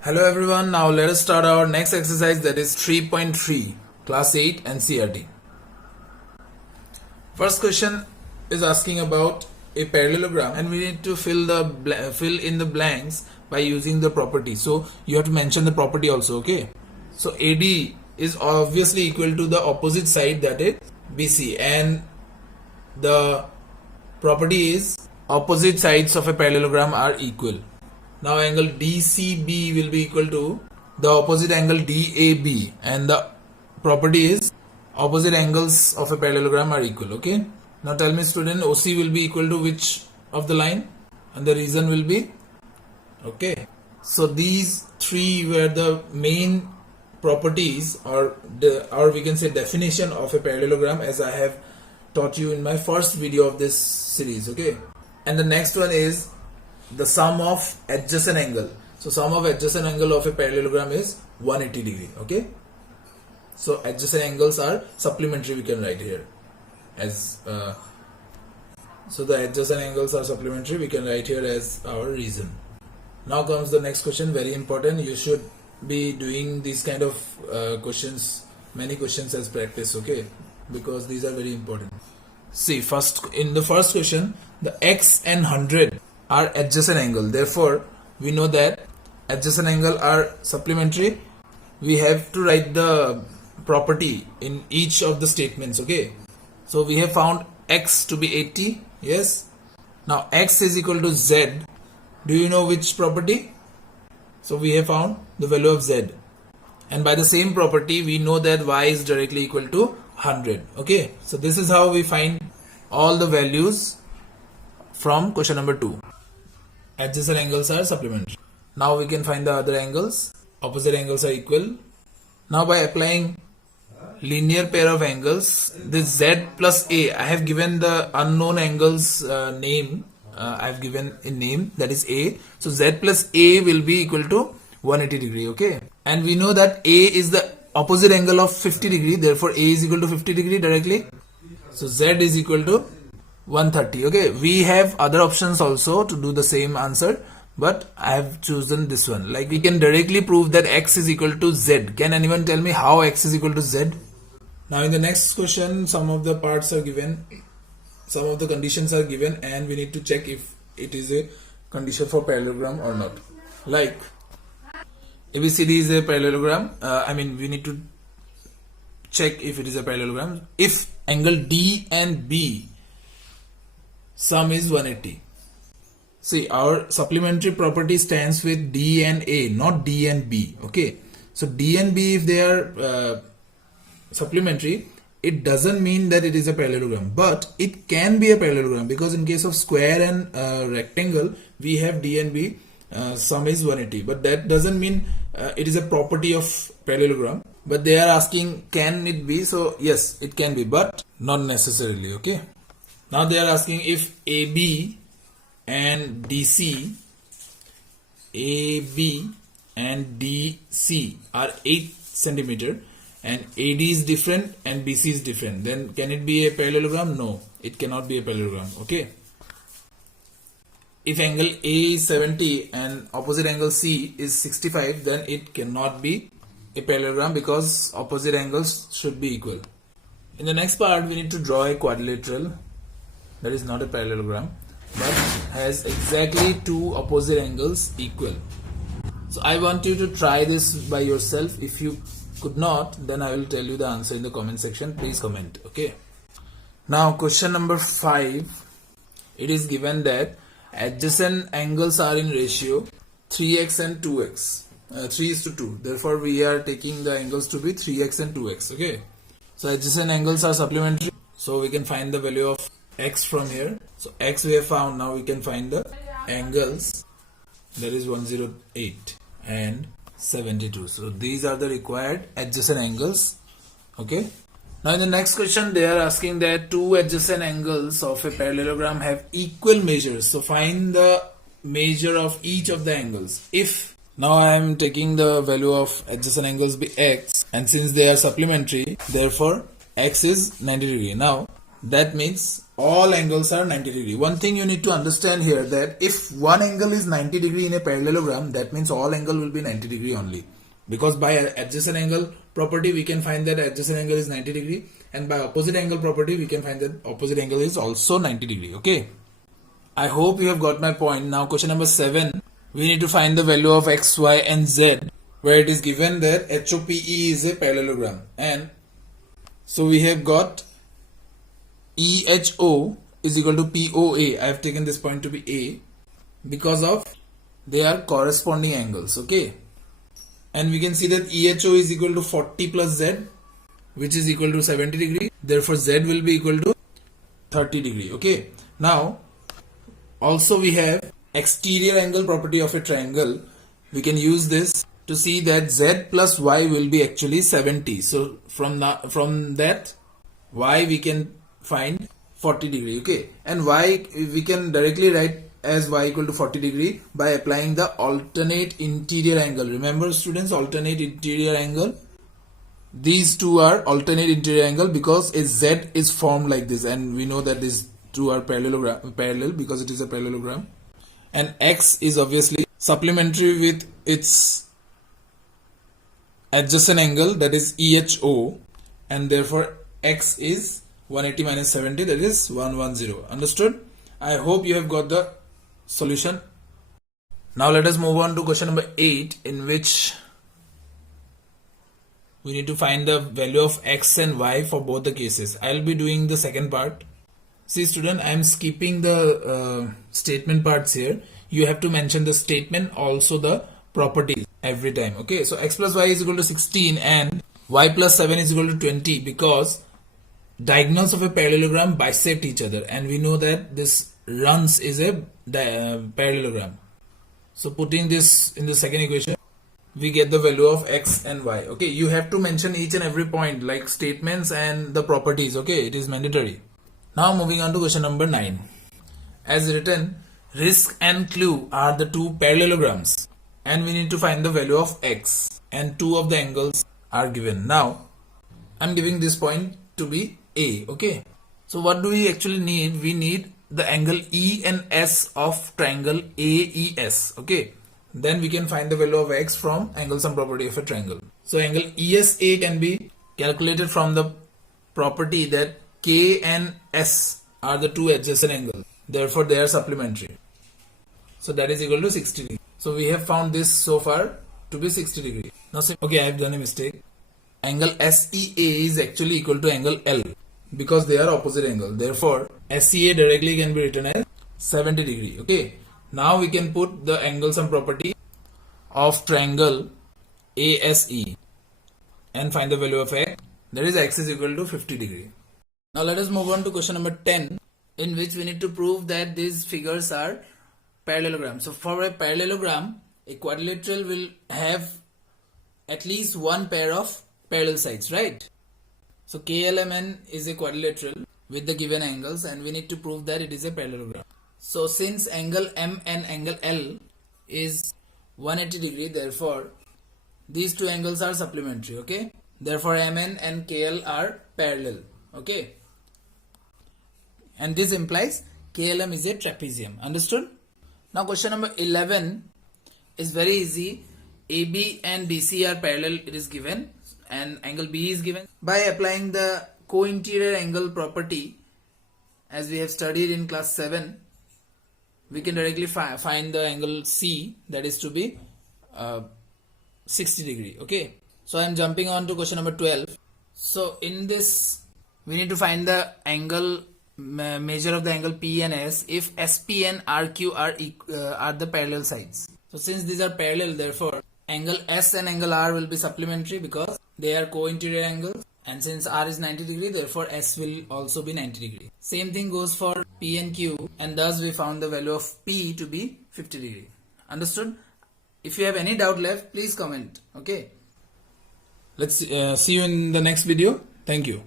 Hello everyone, now let us start our next exercise, that is 3.3 class 8 NCERT. First question is asking about a parallelogram and we need to fill in the blanks by using the property. So you have to mention the property also, okay? So AD is obviously equal to the opposite side, that is BC, and the property is opposite sides of a parallelogram are equal. Now angle DCB will be equal to the opposite angle DAB, and the property is opposite angles of a parallelogram are equal, okay? Now tell me student, OC will be equal to which of the line, and the reason will be, okay? So these three were the main properties, or we can say definition of a parallelogram, as I have taught you in my first video of this series, okay? And the next one is the sum of adjacent angle. So sum of adjacent angle of a parallelogram is 180 degree, okay? So adjacent angles are supplementary, we can write here as so the adjacent angles are supplementary, we can write here as our reason. Now comes the next question, very important. You should be doing these kind of questions, many questions as practice, okay? Because these are very important. See, in the first question, the x and 100 are adjacent angle, therefore we know that adjacent angle are supplementary. We have to write the property in each of the statements, okay? So we have found x to be 80, yes. Now x is equal to z. Do you know which property? So we have found the value of z, and by the same property we know that y is directly equal to 100, okay? So this is how we find all the values from question number 2. Adjacent angles are supplementary. Now we can find the other angles. Opposite angles are equal. Now by applying linear pair of angles, this z plus a, I have given the unknown angles name. I have given a name, that is a. So z plus a will be equal to 180 degree, okay? And we know that a is the opposite angle of 50 degree, therefore a is equal to 50 degree directly. So z is equal to 130, okay? We have other options also to do the same answer, but I have chosen this one. Like, we can directly prove that x is equal to z. Can anyone tell me how x is equal to z? Now in the next question, some of the parts are given, some of the conditions are given, and we need to check if it is a condition for parallelogram or not. Like ABCD is a parallelogram. We need to check if it is a parallelogram. If angle D and B sum is 180. See, our supplementary property stands with D and A, not D and B, okay? So D and B, if they are supplementary, it doesn't mean that it is a parallelogram, but it can be a parallelogram, because in case of square and rectangle, we have D and B, sum is 180, but that doesn't mean it is a property of parallelogram. But they are asking, can it be? So yes, it can be, but not necessarily, okay? Now they are asking if AB and DC are 8 centimeter and AD is different and BC is different, then can it be a parallelogram? No, it cannot be a parallelogram, okay? If angle A is 70 and opposite angle C is 65, then it cannot be a parallelogram, because opposite angles should be equal. In the next part, we need to draw a quadrilateral that is not a parallelogram but has exactly two opposite angles equal. So I want you to try this by yourself. If you could not, then I will tell you the answer in the comment section. Please comment, okay? Now question number 5, it is given that adjacent angles are in ratio 3x and 2x, 3:2. Therefore we are taking the angles to be 3x and 2x, okay? So adjacent angles are supplementary, so we can find the value of x from here. So x we have found. Now we can find the angles, that is 108 and 72. So these are the required adjacent angles, okay? Now in the next question, they are asking that two adjacent angles of a parallelogram have equal measures. So find the measure of each of the angles. If now I am taking the value of adjacent angles be x, and since they are supplementary, therefore x is 90 degree. Now that means all angles are 90 degree. One thing you need to understand here, that if one angle is 90 degree in a parallelogram, that means all angle will be 90 degree only. Because by adjacent angle property we can find that adjacent angle is 90 degree, and by opposite angle property we can find that opposite angle is also 90 degree. Okay, I hope you have got my point. Now question number 7, we need to find the value of x, y and z, where it is given that HOPE is a parallelogram, and so we have got EHO is equal to POA. I have taken this point to be A because of they are corresponding angles. Okay, and we can see that EHO is equal to 40 plus Z, which is equal to 70 degree. Therefore Z will be equal to 30 degree. Okay, now also we have exterior angle property of a triangle. We can use this to see that Z plus Y will be actually 70. So from that Y we can find 40 degree. Okay, and Y we can directly write as Y equal to 40 degree by applying the alternate interior angle. Remember students, alternate interior angle. These two are alternate interior angle because a Z is formed like this, and we know that these two are parallel because it is a parallelogram, and X is obviously supplementary with its adjacent angle, that is EHO, and therefore X is 180 minus 70, that is 110. Understood? I hope you have got the solution. Now let us move on to question number 8, in which we need to find the value of x and y for both the cases. I will be doing the second part. See student, I am skipping the statement parts here. You have to mention the statement, also the properties every time. Okay, so x plus y is equal to 16 and y plus 7 is equal to 20 because diagonals of a parallelogram bisect each other, and we know that this runs is a parallelogram. So putting this in the second equation, we get the value of x and y. Okay, you have to mention each and every point like statements and the properties. Okay, it is mandatory. Now moving on to question number 9. As written, risk and clue are the two parallelograms, and we need to find the value of x, and two of the angles are given. Now I am giving this point to be A. Okay, so what do we actually need? We need the angle E and S of triangle AES. Okay, then we can find the value of x from angle sum property of a triangle. So angle ESA can be calculated from the property that K and S are the two adjacent angles, therefore they are supplementary. So that is equal to 60 degree. So we have found this so far to be 60 degree. Now okay, I have done a mistake. Angle SEA is actually equal to angle L because they are opposite angle. Therefore SEA directly can be written as 70 degree. Okay, now we can put the angle sum property of triangle ASE and find the value of x, that is x is equal to 50 degree. Now let us move on to question number 10, in which we need to prove that these figures are parallelograms. So for a parallelogram, a quadrilateral will have at least one pair of parallel sides, right? So KLMN is a quadrilateral with the given angles, and we need to prove that it is a parallelogram. So since angle M and angle L is 180 degree, therefore these two angles are supplementary. Okay, therefore MN and KL are parallel. Okay, and this implies KLM is a trapezium. Understood? Now question number 11 is very easy. AB and BC are parallel, it is given, and angle B is given. By applying the co-interior angle property, as we have studied in class 7, we can directly find the angle C, that is to be 60 degree. Okay, so I am jumping on to question number 12. So in this we need to find the angle measure of the angle P and S if SP and RQ are the parallel sides. So since these are parallel, therefore angle S and angle R will be supplementary because they are co-interior angles, and since R is 90 degree, therefore S will also be 90 degree. Same thing goes for P and Q, and thus we found the value of P to be 50 degree. Understood? If you have any doubt left, please comment. Okay, let's see you in the next video. Thank you.